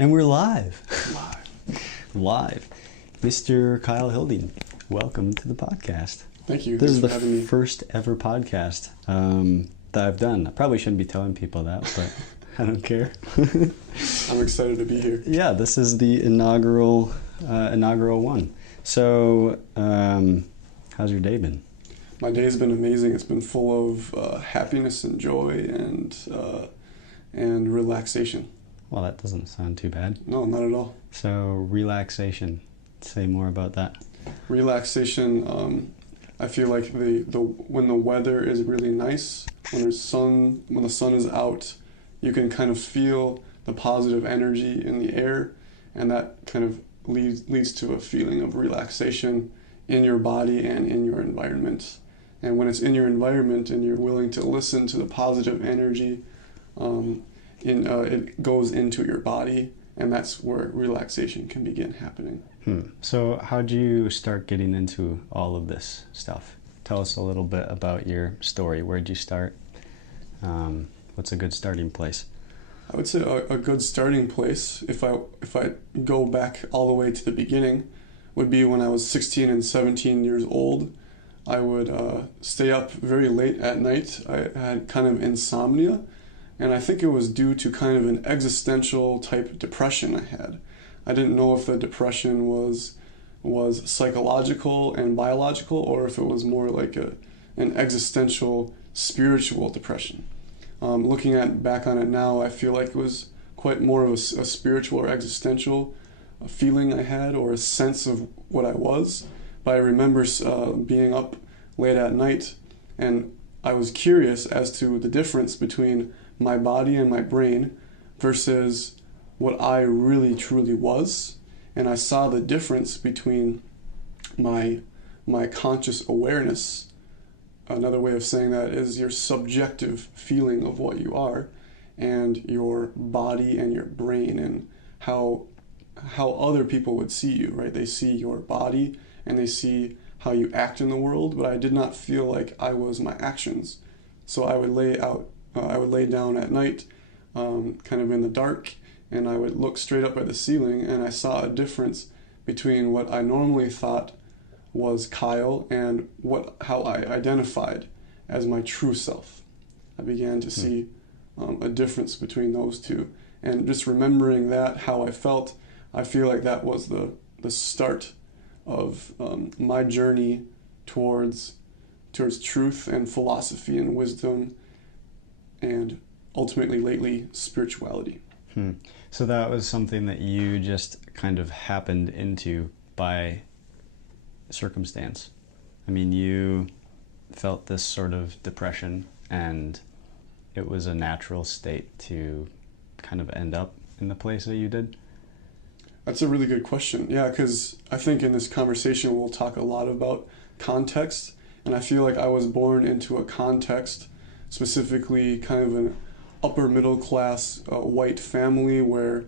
And we're live. Live. Live. Mr. Kyle Hilding, welcome to the podcast. Thank you. This is Thanks the for having me. first ever podcast that I've done. I probably shouldn't be telling people that, but I don't care. I'm excited to be here. Yeah, this is the inaugural one. So, how's your day been? My day's been amazing. It's been full of happiness and joy and relaxation. Well, that doesn't sound too bad. No, not at all. So, relaxation. Say more about that. Relaxation. I feel like when the weather is really nice, when the sun is out, you can kind of feel the positive energy in the air, and that kind of leads to a feeling of relaxation in your body and in your environment. And when it's in your environment and you're willing to listen to the positive energy, it goes into your body, and that's where relaxation can begin happening. So how'd you start getting into all of this stuff? Tell us a little bit about your story. Where'd you start? What's a good starting place? I would say a good starting place, if I go back all the way to the beginning, would be when I was 16 and 17 years old. I would stay up very late at night. I had kind of insomnia, and I think it was due to kind of an existential type depression I had. I didn't know if the depression was psychological and biological, or if it was more like an existential spiritual depression. Looking back on it now, I feel like it was quite more of a spiritual or existential feeling I had, or a sense of what I was. But I remember being up late at night, and I was curious as to the difference between my body and my brain versus what I really truly was. And I saw the difference between my conscious awareness. Another way of saying that is your subjective feeling of what you are, and your body and your brain, and how other people would see you, right? They see your body and they see how you act in the world, but I did not feel like I was my actions. So I would lay down at night, kind of in the dark, and I would look straight up at the ceiling, and I saw a difference between what I normally thought was Kyle and how I identified as my true self. I began to see a difference between those two, and just remembering that, how I felt, I feel like that was the start of my journey towards truth and philosophy and wisdom, and ultimately lately spirituality. So that was something that you just kind of happened into by circumstance. I mean, you felt this sort of depression, and it was a natural state to kind of end up in the place that you did? That's a really good question. Yeah, because I think in this conversation we'll talk a lot about context, and I feel like I was born into a context, specifically kind of an upper middle class white family, where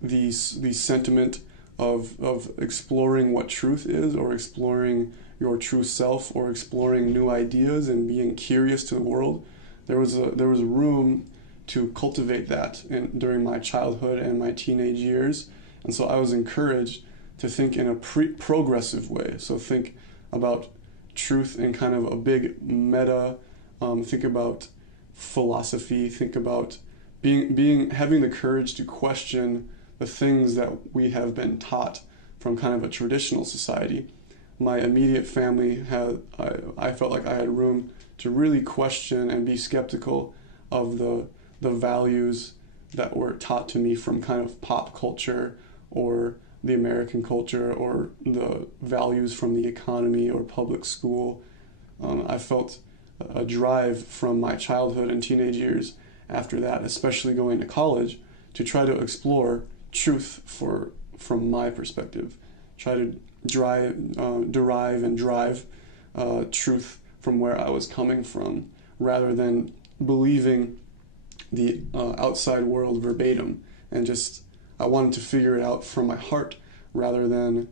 the sentiment of exploring what truth is, or exploring your true self, or exploring new ideas and being curious to the world, there was a room to cultivate that during my childhood and my teenage years. And so I was encouraged to think in a progressive way. So think about truth in kind of a big meta, think about philosophy, think about having the courage to question the things that we have been taught from kind of a traditional society. My immediate family I felt like I had room to really question and be skeptical of the values that were taught to me from kind of pop culture, or the American culture, or the values from the economy or public school. I felt a drive from my childhood and teenage years after that, especially going to college, to try to explore truth from my perspective, try to derive and drive truth from where I was coming from, rather than believing the outside world verbatim. And just, I wanted to figure it out from my heart, rather than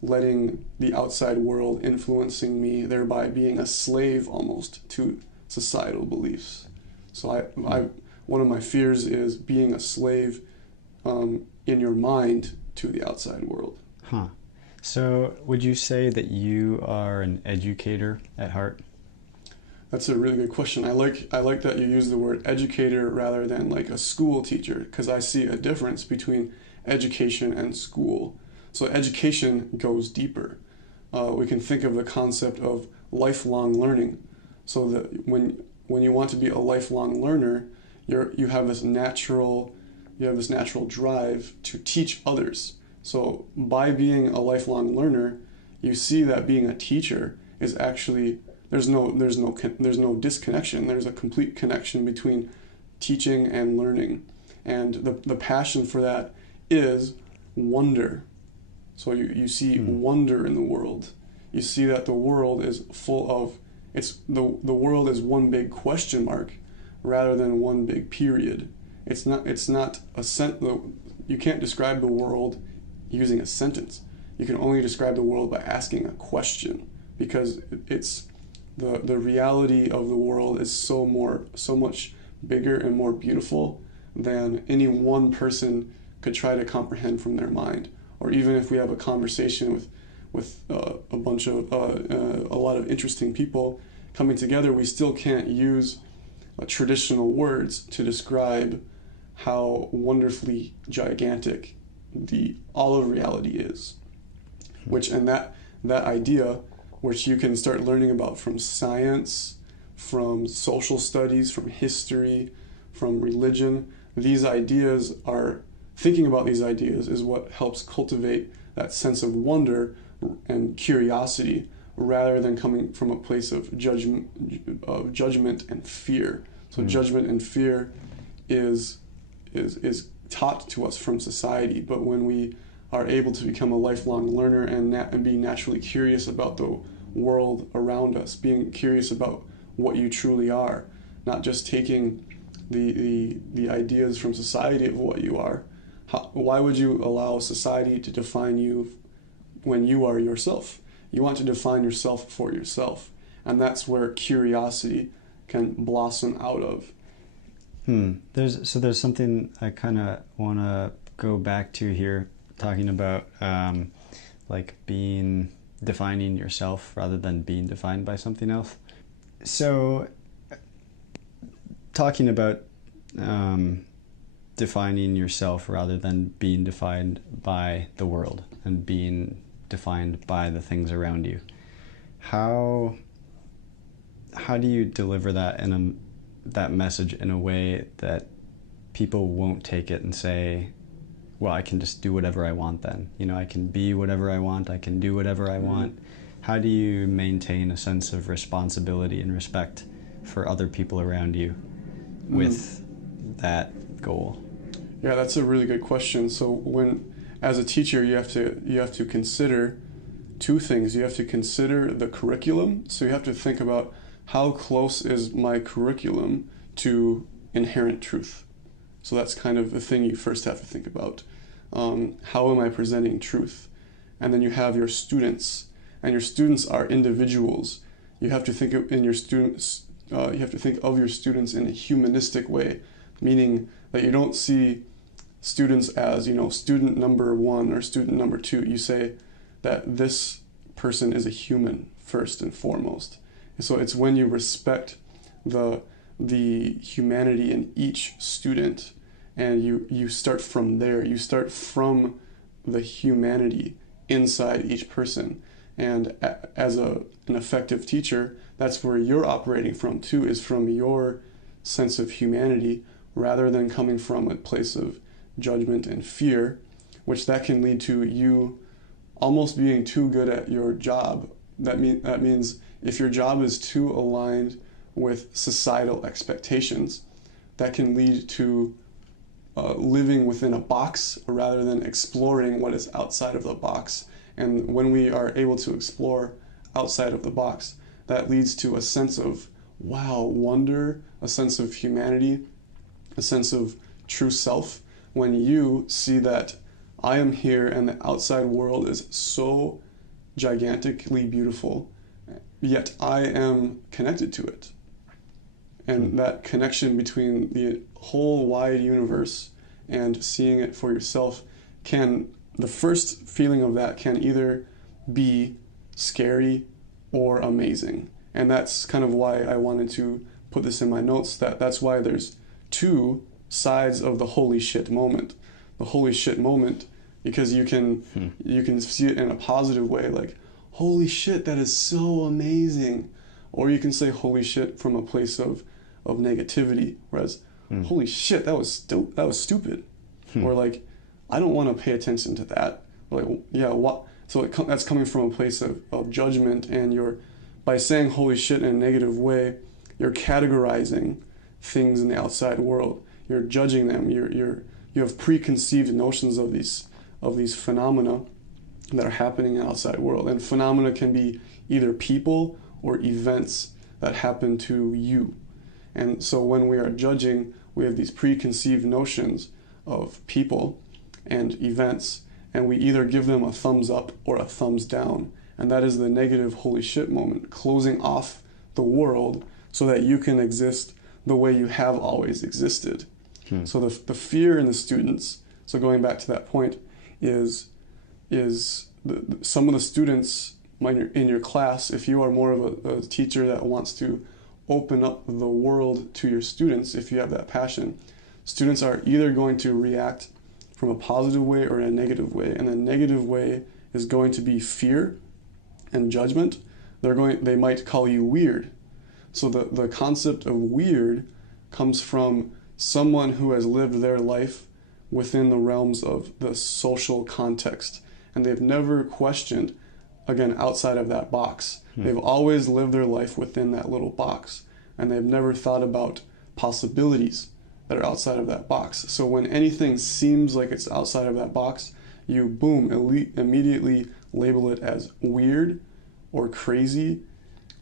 letting the outside world influencing me, thereby being a slave almost to societal beliefs. So I one of my fears is being a slave in your mind to the outside world. Huh. So would you say that you are an educator at heart? That's a really good question. I like that you use the word educator rather than like a school teacher, because I see a difference between education and school. So education goes deeper. We can think of the concept of lifelong learning. So that when you want to be a lifelong learner, you have this natural drive to teach others. So by being a lifelong learner, you see that being a teacher is actually there's no disconnection. There's a complete connection between teaching and learning, and the passion for that is wonder. So you see wonder in the world. You see that the world is full of the world is one big question mark rather than one big period. It's not you can't describe the world using a sentence. You can only describe the world by asking a question, because it's the reality of the world is so much bigger and more beautiful than any one person could try to comprehend from their mind. Or even if we have a conversation with a lot of interesting people coming together, we still can't use traditional words to describe how wonderfully gigantic all of reality is. And that idea, which you can start learning about from science, from social studies, from history, from religion, thinking about these ideas is what helps cultivate that sense of wonder and curiosity, rather than coming from a place of judgment and fear. So judgment and fear is taught to us from society, but when we are able to become a lifelong learner and be naturally curious about the world around us, being curious about what you truly are, not just taking the ideas from society of what you are. Why would you allow society to define you when you are yourself? You want to define yourself for yourself, and that's where curiosity can blossom out of. There's something I kind of want to go back to here, talking about defining yourself rather than being defined by something else. So talking about defining yourself rather than being defined by the world and being defined by the things around you. How do you deliver that message in a way that people won't take it and say, well, I can just do whatever I want then. I can be whatever I want. I can do whatever I want. How do you maintain a sense of responsibility and respect for other people around you with that goal? Yeah, that's a really good question. So as a teacher, you have to consider two things. You have to consider the curriculum. So you have to think about, how close is my curriculum to inherent truth? So that's kind of the thing you first have to think about. How am I presenting truth? And then you have your students, and your students are individuals. You have to think of your students in a humanistic way, meaning that you don't see students as student number 1 or student number 2. You say that this person is a human first and foremost. And so it's when you respect the humanity in each student, and you start from there. You start from the humanity inside each person. And as an effective teacher, that's where you're operating from too, is from your sense of humanity, rather than coming from a place of judgment and fear, which that can lead to you almost being too good at your job. That means if your job is too aligned with societal expectations, that can lead to living within a box rather than exploring what is outside of the box. And when we are able to explore outside of the box, that leads to a sense of wonder, a sense of humanity, a sense of true self. When you see that I am here and the outside world is so gigantically beautiful, yet I am connected to it. And that connection between the whole wide universe and seeing it for yourself the first feeling of that can either be scary or amazing. And that's kind of why I wanted to put this in my notes, that's why there's two sides of the holy shit moment. The holy shit moment, because you can see it in a positive way, like, holy shit, that is so amazing. Or you can say holy shit from a place of negativity, whereas holy shit, that was stupid. Or like, I don't want to pay attention to that. Like, yeah, what? So that's coming from a place of judgment, and by saying holy shit in a negative way, you're categorizing things in the outside world. You're judging them. You have preconceived notions of these phenomena that are happening in the outside world. And phenomena can be either people or events that happen to you. And so when we are judging, we have these preconceived notions of people and events, and we either give them a thumbs up or a thumbs down. And that is the negative holy shit moment, closing off the world so that you can exist the way you have always existed. So the fear in the students, so going back to that point, is some of the students in your class, if you are more of a teacher that wants to open up the world to your students, if you have that passion, students are either going to react from a positive way or in a negative way. And the negative way is going to be fear and judgment. They might call you weird. So the concept of weird comes from someone who has lived their life within the realms of the social context, and they've never questioned, again, outside of that box. They've always lived their life within that little box, and they've never thought about possibilities that are outside of that box. So when anything seems like it's outside of that box, you immediately label it as weird or crazy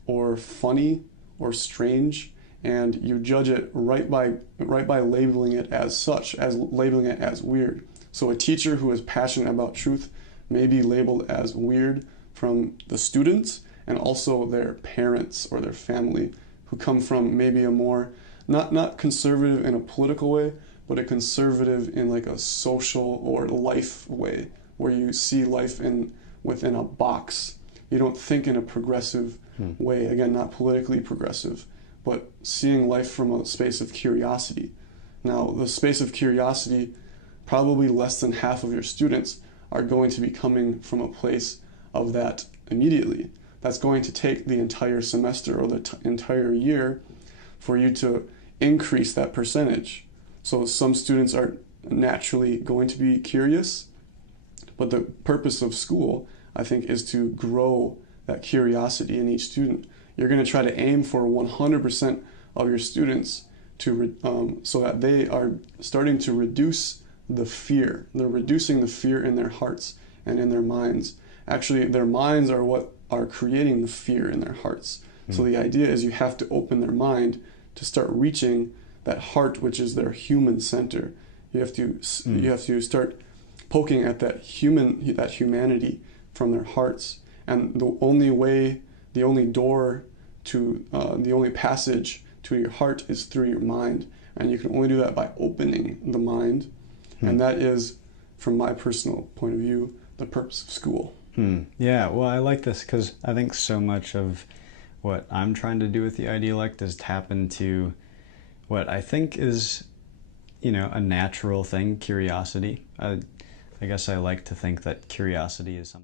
or funny or strange, and you judge it right by labeling it as such, as labeling it as weird. So a teacher who is passionate about truth may be labeled as weird from the students and also their parents or their family, who come from maybe a more not conservative in a political way, but a conservative in like a social or life way, where you see life within a box. You don't think in a progressive way, again, not politically progressive, but seeing life from a space of curiosity. Now, the space of curiosity, probably less than half of your students are going to be coming from a place of that immediately. That's going to take the entire semester or the entire year for you to increase that percentage. So some students are naturally going to be curious, but the purpose of school, I think, is to grow that curiosity in each student. You're going to try to aim for 100% of your students so that they are starting to reduce the fear. They're reducing the fear in their hearts and in their minds. Actually, their minds are what are creating the fear in their hearts. So the idea is you have to open their mind to start reaching that heart, which is their human center. You have to start poking at that humanity from their hearts. And the only door to the only passage to your heart is through your mind, and you can only do that by opening the mind. And that is, from my personal point of view, the purpose of school. Yeah, well, I like this because I think so much of what I'm trying to do with the Idealect is tap into what I think is, a natural thing, curiosity. I guess I like to think that curiosity is something